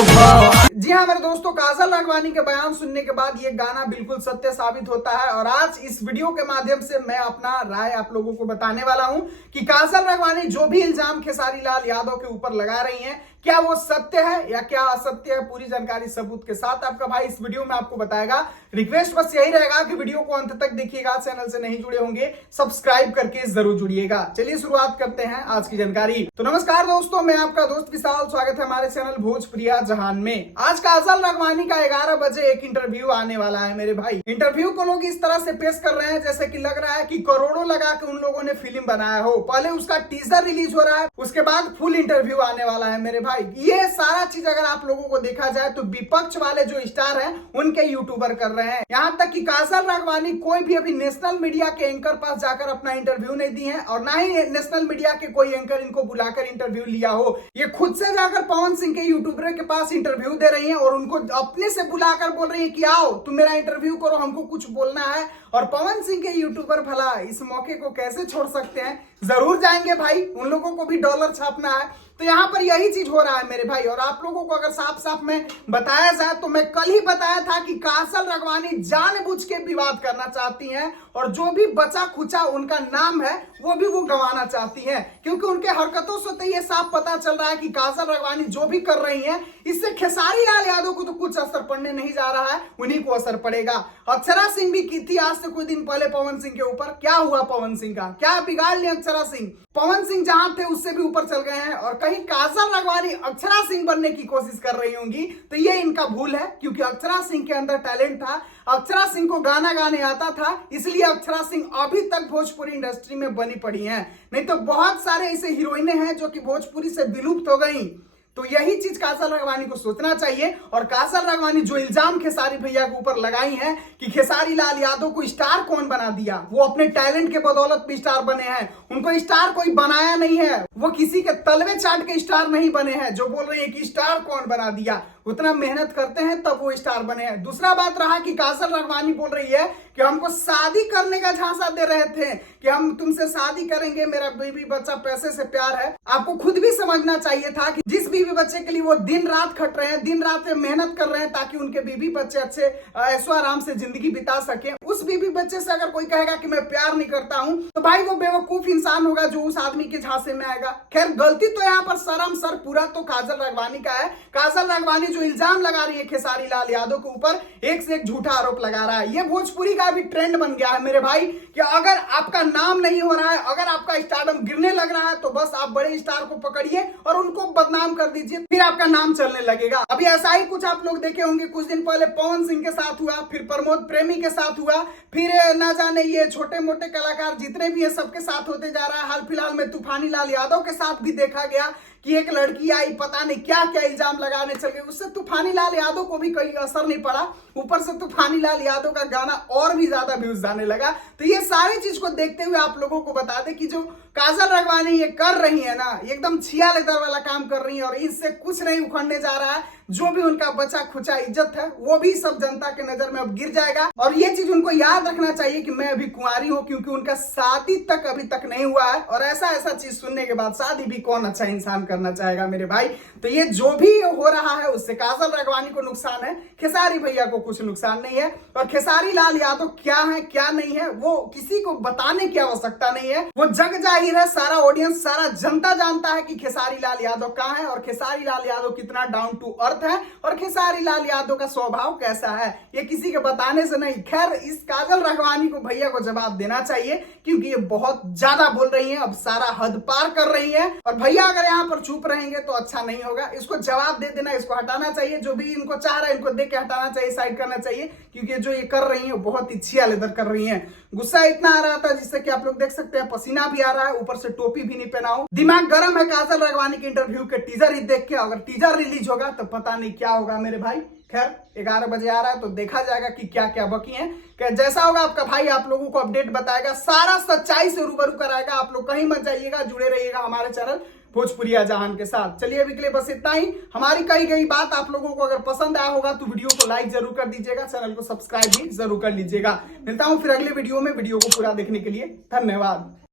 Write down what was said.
जी हाँ मेरे दोस्तों, काजल राघवानी के बयान सुनने के बाद ये गाना बिल्कुल सत्य साबित होता है। और आज इस वीडियो के माध्यम से मैं अपना राय आप लोगों को बताने वाला हूं कि काजल राघवानी जो भी इल्जाम खेसारी लाल यादव के ऊपर लगा रही हैं, क्या वो सत्य है या क्या असत्य है। पूरी जानकारी सबूत के साथ आपका भाई इस वीडियो में आपको बताएगा। रिक्वेस्ट बस यही रहेगा कि वीडियो को अंत तक देखिएगा। चैनल से नहीं जुड़े होंगे सब्सक्राइब करके जरूर जुड़िएगा। चलिए शुरुआत करते हैं आज की जानकारी। तो नमस्कार दोस्तों, मैं आपका दोस्त विशाल, स्वागत है हमारे चैनल भोजप्रिया जहान में। आज काजल राघवानी का 11 बजे एक इंटरव्यू आने वाला है मेरे भाई। इंटरव्यू को लोग इस तरह से पेश कर रहे हैं जैसे कि लग रहा है कि करोड़ों लगा के उन लोगों ने फिल्म बनाया हो। पहले उसका टीजर रिलीज हो रहा है, उसके बाद फुल इंटरव्यू आने वाला है मेरे भाई। ये सारा चीज अगर आप लोगों को देखा जाए तो विपक्ष वाले जो स्टार हैं उनके यूट्यूबर कर रहे हैं। यहाँ तक कि काजल राघवानी कोई भी अभी नेशनल मीडिया के एंकर पास जाकर अपना इंटरव्यू नहीं दी है और ना ही नेशनल मीडिया के कोई एंकर इनको बुलाकर इंटरव्यू लिया हो। ये खुद से जाकर पवन सिंह के यूट्यूबर के पास इंटरव्यू दे रही है और उनको अपने से बुलाकर बोल रही है कि आओ तुम मेरा इंटरव्यू करो, हमको कुछ बोलना है। और पवन सिंह के यूट्यूबर भला इस मौके को कैसे छोड़ सकते हैं। जरूर जाएंगे भाई, उन लोगों को भी डॉलर छापना है। तो यहाँ पर यही चीज हो रहा है मेरे भाई। और आप लोगों को अगर साफ साफ में बताया जाए तो मैं कल ही बताया था कि काजल राघवानी जानबूझ के विवाद करना चाहती हैं और जो भी बचा खुचा उनका नाम है वो भी वो गंवाना चाहती हैं, क्योंकि उनके हरकतों से तो ये साफ पता चल रहा है कि काजल राघवानी जो भी कर रही हैं इससे खेसारी लाल यादव को तो कुछ असर पड़ने नहीं जा रहा है, उन्हीं को असर पड़ेगा। अक्षरा सिंह भी की थी आज से कुछ दिन पहले पवन सिंह के ऊपर। क्या हुआ पवन सिंह का, क्या बिगाड़ लिया अक्षरा सिंह। पवन सिंह जहां थे उससे भी ऊपर चल गए हैं और कहीं काजल राघवानी अक्षरा सिंह बनने की कोशिश कर रही होंगी तो ये इनका भूल है, क्योंकि अक्षरा सिंह के अंदर टैलेंट था। अक्षरा सिंह को गाना गाने आता था, इसलिए अक्षरा सिंह अभी तक भोजपुरी इंडस्ट्री में बनी पड़ी हैं। नहीं तो बहुत सारे ऐसे हीरोइनें हैं जो कि भोजपुरी से विलुप्त हो गई। तो यही चीज काजल राघवानी को सोचना चाहिए। और काजल राघवानी जो इल्जाम खेसारी भैया के ऊपर लगाई हैं कि खेसारी लाल यादव को स्टार कौन बना दिया, वो अपने टैलेंट के बदौलत भी स्टार बने हैं। उनको स्टार कोई बनाया नहीं है, वो किसी के तलवे चाट के स्टार नहीं बने हैं। जो बोल रहे हैं कि स्टार कौन बना दिया, उतना मेहनत करते हैं तब वो स्टार बने हैं। दूसरा बात रहा कि काजल राघवानी बोल रही है कि हमको शादी करने का झांसा दे रहे थे कि हम तुमसे शादी करेंगे, मेरा बीवी बच्चा पैसे से प्यार है। आपको खुद भी समझना चाहिए था कि जिस बीवी बच्चे के लिए वो दिन रात खट रहे हैं, दिन रात मेहनत कर रहे हैं ताकि उनके बीवी बच्चे अच्छे ऐशो आराम से जिंदगी बिता सके, उस बीवी बच्चे से अगर कोई कहेगा कि मैं प्यार नहीं करता हूं तो भाई वो बेवकूफ इंसान होगा जो उस आदमी के झांसे में आएगा। खैर गलती तो यहाँ पर सरम सर पूरा तो काजल राघवानी का है। काजल राघवानी जो इल्जाम लगा रही है खेसारी लाल यादव के ऊपर, एक से एक झूठा आरोप लगा रहा है। ये भोजपुरी का भी ट्रेंड बन गया है मेरे भाई कि अगर आपका नाम नहीं हो रहा है, अगर आपका स्टारडम गिरने लग रहा है तो बस आप बड़े स्टार को पकड़िए और उनको बदनाम कर दीजिए, फिर आपका नाम चलने लगेगा। अभी ऐसा ही कुछ आप लोग देखे होंगे, कुछ दिन पहले पवन सिंह के साथ हुआ, फिर प्रमोद प्रेमी के साथ हुआ, फिर ना जाने ये छोटे मोटे कलाकार जितने भी है सबके साथ होते जा रहा है। हाल फिलहाल में तूफानी लाल यादव के साथ भी देखा गया कि एक लड़की आई, पता नहीं क्या क्या इल्जाम लगाने चल गई, उससे तूफानी लाल यादव को भी कोई असर नहीं पड़ा। ऊपर से तूफानी लाल यादव का गाना और भी ज्यादा व्यूज जाने लगा। तो ये सारी चीज को देखते हुए आप लोगों को बता दें कि जो काजल राघवानी ये कर रही है ना, एकदम छिया लेदर वाला काम कर रही है और इससे कुछ नहीं उखड़ने जा रहा है। जो भी उनका बचा खुचा इज्जत है वो भी सब जनता के नजर में अब गिर जाएगा। और ये चीज उनको याद रखना चाहिए कि मैं अभी कुंवारी हूँ, क्योंकि उनका शादी तक अभी तक नहीं हुआ है। और ऐसा चीज सुनने के बाद शादी भी कौन अच्छा इंसान करना चाहेगा मेरे भाई। तो ये जो भी हो रहा है उससे काजल राघवानी को नुकसान है, खेसारी भैया को कुछ नुकसान नहीं है। और खेसारी लाल यादव क्या है क्या नहीं है वो किसी को बताने की आवश्यकता नहीं है, वो जग जाहिर है। सारा ऑडियंस, सारा जनता जानता है कि खेसारी लाल यादव कहाँ है और खेसारी लाल यादव कितना डाउन टू अर्थ है और खेसारी लाल यादव का स्वभाव कैसा है, ये किसी के बताने से नहीं। खैर इस काजल राघवानी को भैया को जवाब देना चाहिए, क्योंकि ये बहुत ज्यादा बोल रही है, अब सारा हद पार कर रही है। और भैया अगर यहाँ पर चुप रहेंगे तो अच्छा नहीं होगा। इसको जवाब दे देना, इसको हटाना चाहिए। जो भी इनको चाह रहा है इनको देख के हटाना चाहिए, साइड करना चाहिए, क्योंकि जो ये कर रही है बहुत ही छिया लेदर कर रही है। गुस्सा इतना आ रहा था जिससे कि आप लोग देख सकते हैं पसीना भी आ रहा है, ऊपर से टोपी भी नहीं पहना हूं। दिमाग गर्म है काजल राघवानी के इंटरव्यू के टीजर ही देख के। अगर टीजर रिलीज होगा तो पता नहीं क्या होगा मेरे भाई। खैर 11 बजे आ रहा है तो देखा जाएगा कि क्या क्या बाकी है। जैसा होगा आपका भाई आप लोगों को अपडेट बताएगा, सारा सच्चाई से रूबरू कराएगा। आप लोग कहीं मत जाइएगा, जुड़े रहिएगा हमारे चैनल भोजपुरिया जहान के साथ। चलिए अभी के लिए बस इतना ही। हमारी कही गई बात आप लोगों को अगर पसंद आया होगा तो वीडियो को लाइक जरूर कर दीजिएगा, चैनल को सब्सक्राइब भी जरूर कर लीजिएगा। मिलता हूं फिर अगले वीडियो में। वीडियो को पूरा देखने के लिए धन्यवाद।